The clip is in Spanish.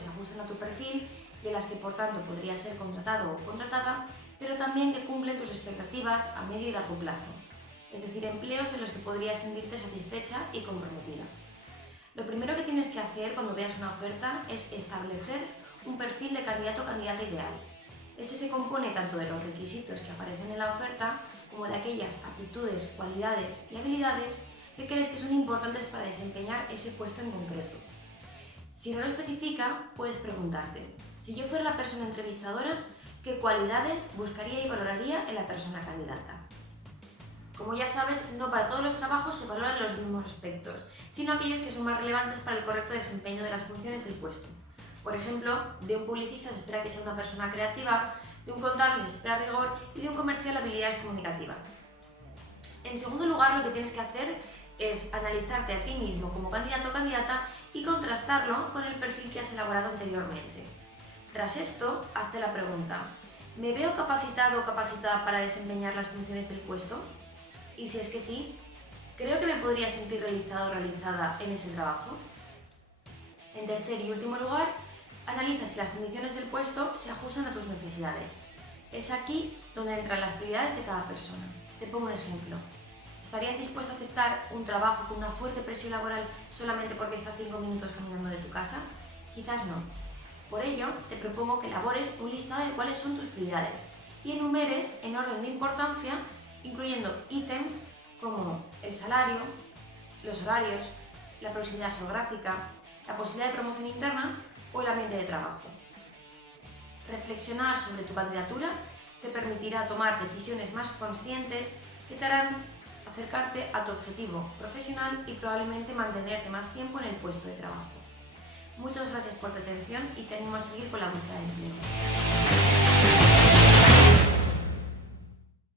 se ajusten a tu perfil y en las que por tanto podrías ser contratado o contratada, pero también que cumplen tus expectativas a medio y largo plazo, es decir, empleos en los que podrías sentirte satisfecha y comprometida. Lo primero que tienes que hacer cuando veas una oferta es establecer un perfil de candidato o candidata ideal. Este se compone tanto de los requisitos que aparecen en la oferta como de aquellas aptitudes, cualidades y habilidades que crees que son importantes para desempeñar ese puesto en concreto. Si no lo especifica, puedes preguntarte: si yo fuera la persona entrevistadora, ¿qué cualidades buscaría y valoraría en la persona candidata? Como ya sabes, no para todos los trabajos se valoran los mismos aspectos, sino aquellos que son más relevantes para el correcto desempeño de las funciones del puesto. Por ejemplo, de un publicista se espera que sea una persona creativa, de un contable se espera rigor y de un comercial habilidades comunicativas. En segundo lugar, lo que tienes que hacer es analizarte a ti mismo como candidato o candidata y contrastarlo con el perfil que has elaborado anteriormente. Tras esto, hazte la pregunta: ¿me veo capacitado o capacitada para desempeñar las funciones del puesto? Y si es que sí, ¿creo que me podría sentir realizado o realizada en ese trabajo? En tercer y último lugar, analiza si las condiciones del puesto se ajustan a tus necesidades. Es aquí donde entran las prioridades de cada persona. Te pongo un ejemplo. ¿Estarías dispuesta a aceptar un trabajo con una fuerte presión laboral solamente porque está 5 minutos caminando de tu casa? Quizás no. Por ello, te propongo que elabores un listado de cuáles son tus prioridades y enumeres en orden de importancia, incluyendo ítems como el salario, los horarios, la proximidad geográfica, la posibilidad de promoción interna o el ambiente de trabajo. Reflexionar sobre tu candidatura te permitirá tomar decisiones más conscientes que te harán acercarte a tu objetivo profesional y probablemente mantenerte más tiempo en el puesto de trabajo. Muchas gracias por tu atención y te animo a seguir con la búsqueda de empleo.